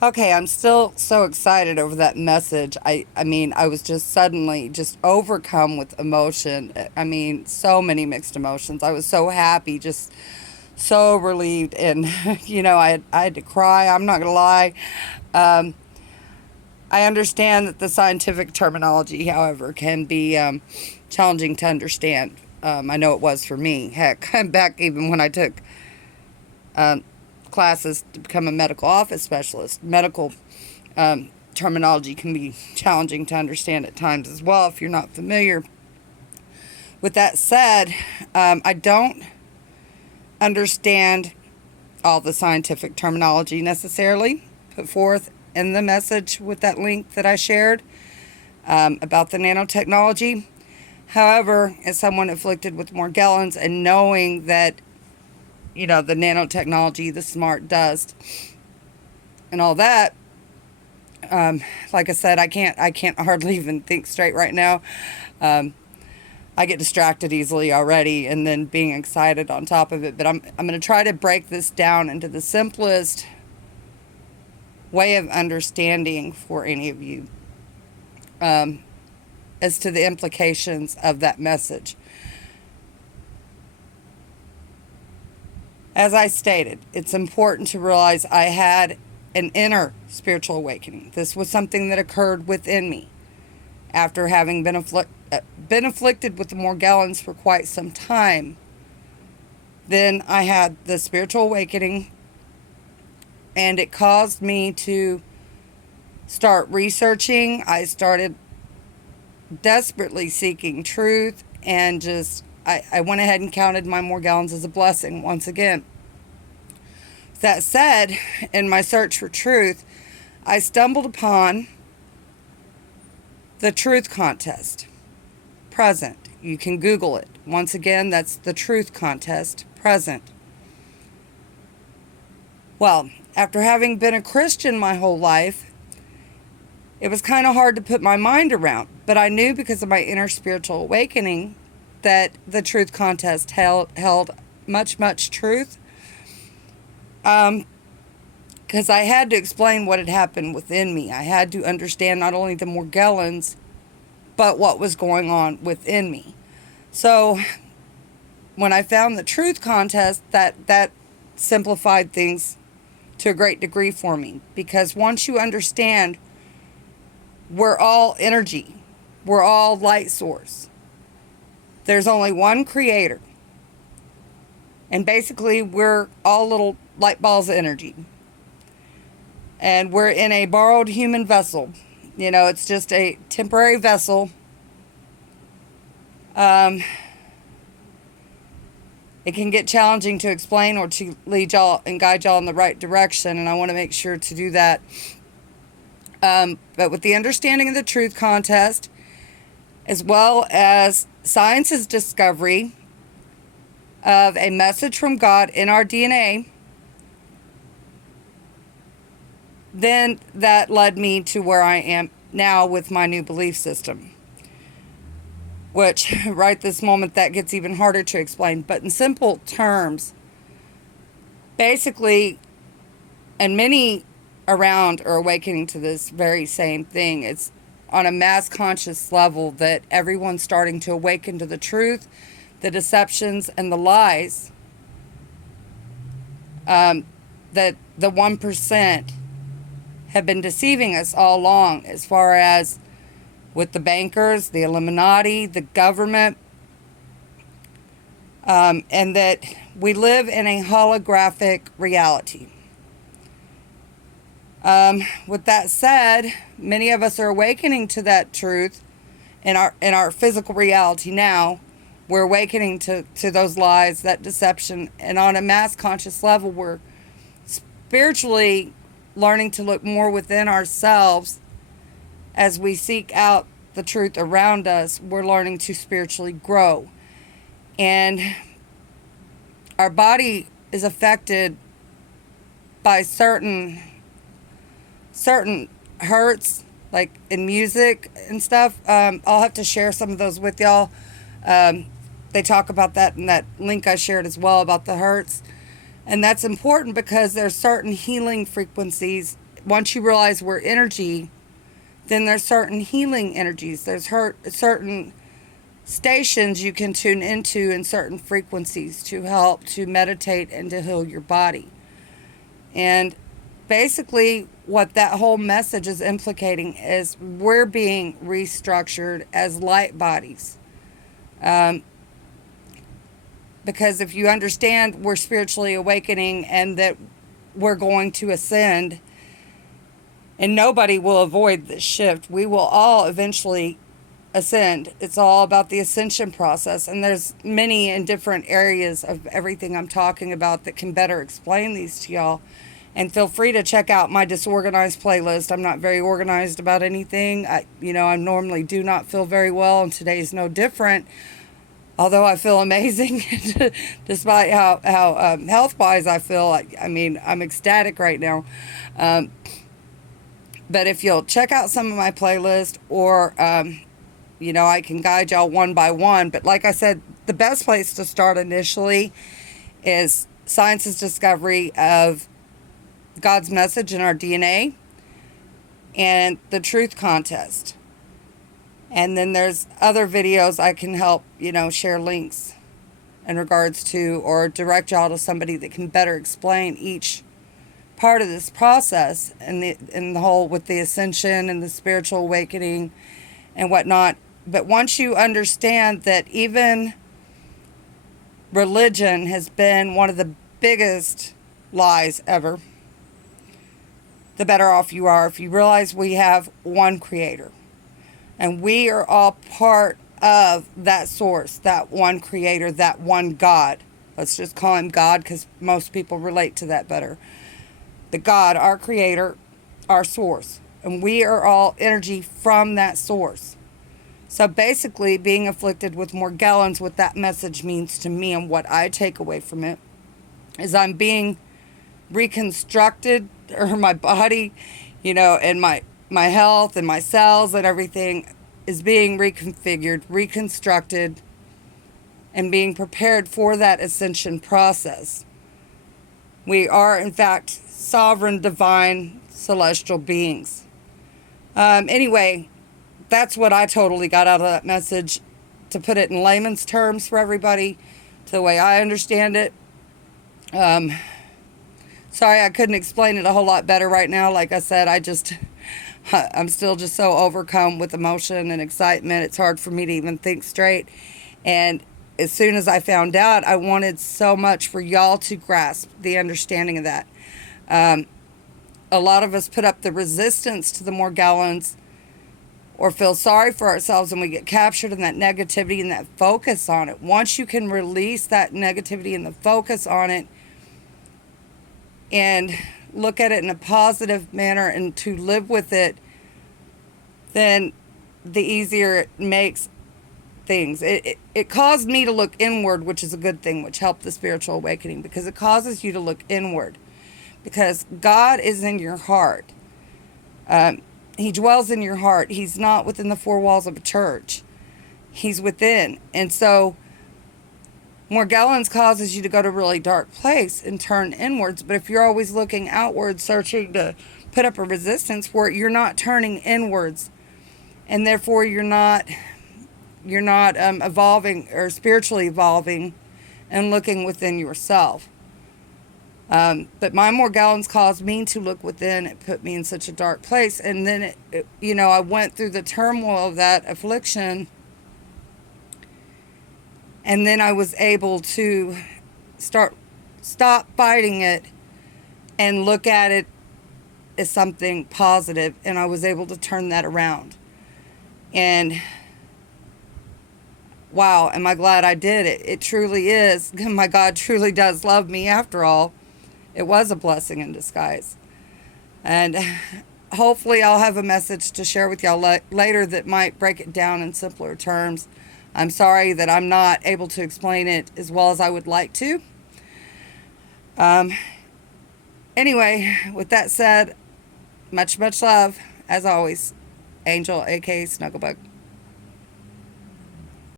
Okay, I'm still so excited over that message. I mean, I was just suddenly just overcome with emotion. I mean, so many mixed emotions. I was so happy, just so relieved, and I had to cry. I'm not gonna lie. Um, I understand that the scientific terminology, however, can be challenging to understand. I know it was for me. Heck, back even when I took um, classes to become a medical office specialist, medical terminology can be challenging to understand at times as well if you're not familiar. With that said, I don't understand all the scientific terminology necessarily put forth in the message with that link that I shared about the nanotechnology. However, as someone afflicted with Morgellons and knowing that, the nanotechnology, the smart dust, and all that, like I said, I can't hardly even think straight right now. Um, I get distracted easily already, and then being excited on top of it. But I'm going to try to break this down into the simplest way of understanding for any of you, as to the implications of that message. As I stated, it's important to realize I had an inner spiritual awakening. This was something that occurred within me after having been afflicted with the Morgellons for quite some time. Then I had the spiritual awakening, and it caused me to start researching. I started desperately seeking truth, and I went ahead and counted my Morgellons as a blessing once again. That said, in my search for truth, I stumbled upon the truth contest. Present. You can Google it. Once again, that's the truth contest. Present. Well, after having been a Christian my whole life, it was kind of hard to put my mind around. But I knew because of my inner spiritual awakening that the truth contest held much, much truth. Because I had to explain what had happened within me. I had to understand not only the Morgellons, but what was going on within me. So when I found the truth contest, that simplified things to a great degree for me. Because once you understand we're all energy, we're all light source, there's only one creator, and basically we're all little light balls of energy, and we're in a borrowed human vessel. It's just a temporary vessel. It can get challenging to explain or to lead y'all and guide y'all in the right direction, and I want to make sure to do that. But with the understanding of the truth contest, as well as science's discovery of a message from God in our DNA, then that led me to where I am now with my new belief system. Which, right this moment, that gets even harder to explain. But in simple terms, basically, and many around are awakening to this very same thing. It's on a mass conscious level that everyone's starting to awaken to the truth, the deceptions, and the lies that the 1% have been deceiving us all along, as far as with the bankers, the Illuminati, the government, and that we live in a holographic reality. With that said, many of us are awakening to that truth in our physical reality now. We're awakening to those lies, that deception, and on a mass conscious level, we're spiritually learning to look more within ourselves. As we seek out the truth around us, we're learning to spiritually grow. And our body is affected by certain hurts, like in music and stuff. I'll have to share some of those with y'all. They talk about that in that link I shared as well about the hurts. And that's important because there's certain healing frequencies once you realize we're energy, then there's certain healing energies. There's certain stations you can tune into in certain frequencies to help to meditate and to heal your body. And basically what that whole message is implicating is we're being restructured as light bodies. Because if you understand we're spiritually awakening and that we're going to ascend, and nobody will avoid this shift, we will all eventually ascend. It's all about the ascension process, and there's many and different areas of everything I'm talking about that can better explain these to y'all. And feel free to check out my disorganized playlist. I'm not very organized about anything. I normally do not feel very well, and today's no different. Although I feel amazing, despite how health-wise I feel. I'm ecstatic right now. But if you'll check out some of my playlist, or, I can guide y'all one by one. But like I said, the best place to start initially is science's discovery of God's message in our DNA and the truth contest. And then there's other videos I can help, share links in regards to, or direct y'all to somebody that can better explain each part of this process and the whole with the ascension and the spiritual awakening and whatnot. But once you understand that even religion has been one of the biggest lies ever, the better off you are if you realize we have one creator. And we are all part of that source, that one creator, that one God. Let's just call him God because most people relate to that better. The God, our creator, our source. And we are all energy from that source. So basically, being afflicted with Morgellons, what that message means to me and what I take away from it is I'm being reconstructed, or my body, and my health and my cells and everything is being reconfigured, reconstructed, and being prepared for that ascension process. We are, in fact, sovereign, divine, celestial beings. Anyway, that's what I totally got out of that message. To put it in layman's terms for everybody, to the way I understand it. Sorry, I couldn't explain it a whole lot better right now. Like I said, I'm still just so overcome with emotion and excitement. It's hard for me to even think straight. And as soon as I found out, I wanted so much for y'all to grasp the understanding of that. A lot of us put up the resistance to the Morgellons or feel sorry for ourselves, and we get captured in that negativity and that focus on it. Once you can release that negativity and the focus on it and look at it in a positive manner and to live with it, then the easier it makes things. It caused me to look inward, which is a good thing, which helped the spiritual awakening, because it causes you to look inward. Because God is in your heart. He dwells in your heart. He's not within the four walls of a church. He's within. And so Morgellons causes you to go to a really dark place and turn inwards. But if you're always looking outwards, searching to put up a resistance for it, you're not turning inwards. And therefore you're not evolving or spiritually evolving and looking within yourself. But my Morgellons caused me to look within. It put me in such a dark place. And then, I went through the turmoil of that affliction. And then I was able to stop fighting it and look at it as something positive. And I was able to turn that around. And wow, am I glad I did it. It truly is. My God truly does love me after all. It was a blessing in disguise. And hopefully I'll have a message to share with y'all later that might break it down in simpler terms. I'm sorry that I'm not able to explain it as well as I would like to. Anyway, with that said, much love. As always, Angel, a.k.a. Snugglebug.